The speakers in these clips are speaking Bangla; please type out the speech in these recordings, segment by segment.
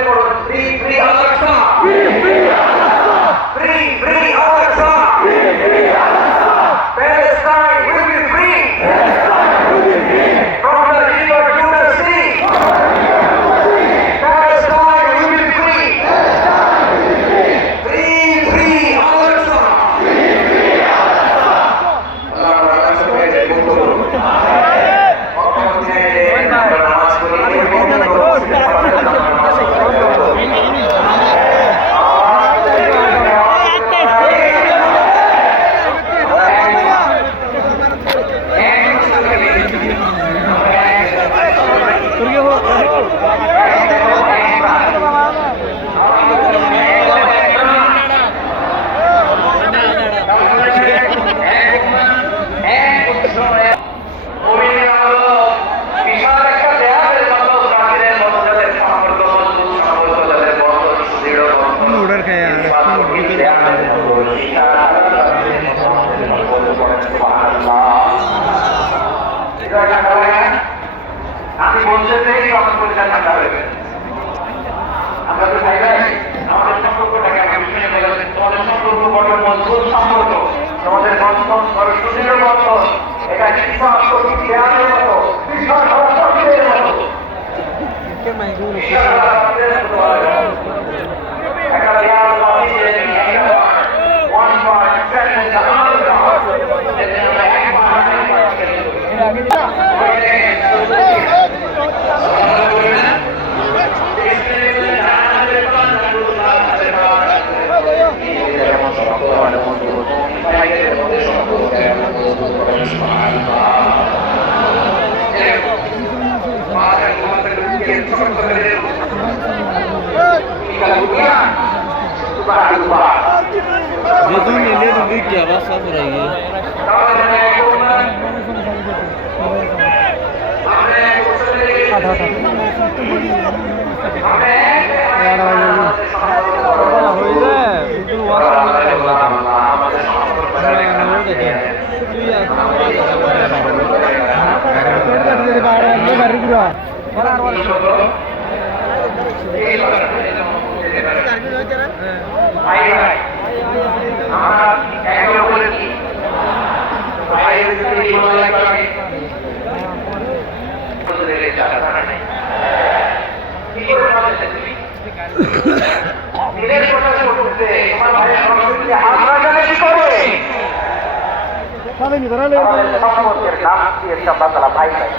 সকলে পড়ুন ফ্রি ফ্রি ঠান্ডা লাগে না? আপনি বলছেন পরিষ্কার ঠান্ডা হয়ে আমরা তো ভাই ভাই আমাদের সম্পর্কটাকে আপনি শুনে বলেছেন তোমাদের সম্পর্ক বড় মজবুত সম্পর্ক তোমাদের বন্ধন বড় সুদৃঢ় বন্ধন এটা করি देखो मेले तो भी क्या बात सब रहेगी বাড়ি আমরা দিয়ে চাপা তালা ভাই ভাই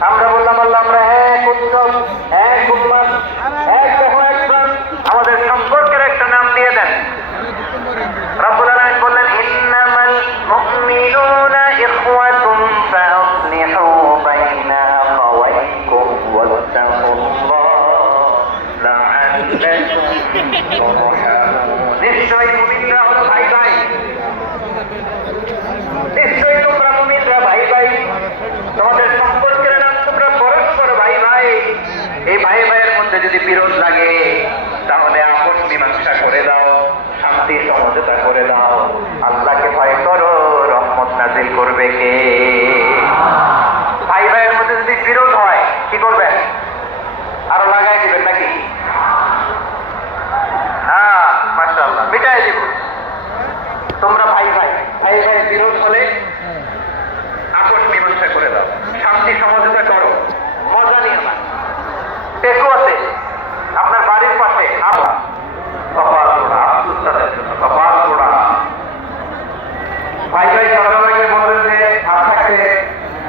আমরা বললাম আল্লাহ আমরা এক উৎসব এক উন্মান এক দেহ এক প্রাণ। আমাদের সম্পর্কের একটা নাম দিয়ে দেন রব্বুল আলামিন বললেন ইন্নামাল মুমিনুনা ইখওয়াতুন ফাআসলিহু বাইনা আখাওয়াইকুম ওয়াত্তাকুল্লাহ লাআল্লাকুম তুরহামুন নিশ্চয়ই মুমিনরা হলো ভাই ভাই নিশ্চয়ই তোমরা মুমিনরা ভাই ভাই তোমাদের সম্পর্কের নাম তোমরা পরস্পর ভাই ভাই এই ভাই ভাইয়ের মধ্যে যদি বিরোধ লাগে, তাহলে আপন মীমাংসা করে দাও, শান্তি সমঝোতা করে দাও। আল্লাহকে ভয় করো, রহমত নাজিল করবে কে? ভাই, ভাইয়ের মধ্যে যদি বিরোধ হয়, কি করবেন? আরও লাগাই দিবেন নাকি? হ্যাঁ মাশাআল্লাহ মিটাই দিব। তোমরা ভাই ভাই ভাই ভাই, বিরোধ হলে আপস মীমাংসা করে দাও। শান্তি সমঝোতা করো।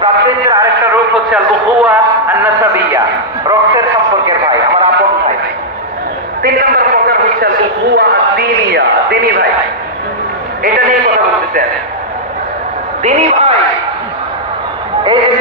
প্রাচ্যের আরেকটা রূপ হচ্ছে রক্তের সম্পর্কের ভাই, আমার আপন ভাই। তিন নম্বর প্রকার হচ্ছে আল ভাই। এটা নিয়ে কথা বলতেছেন। দিনী ভাই, এই যে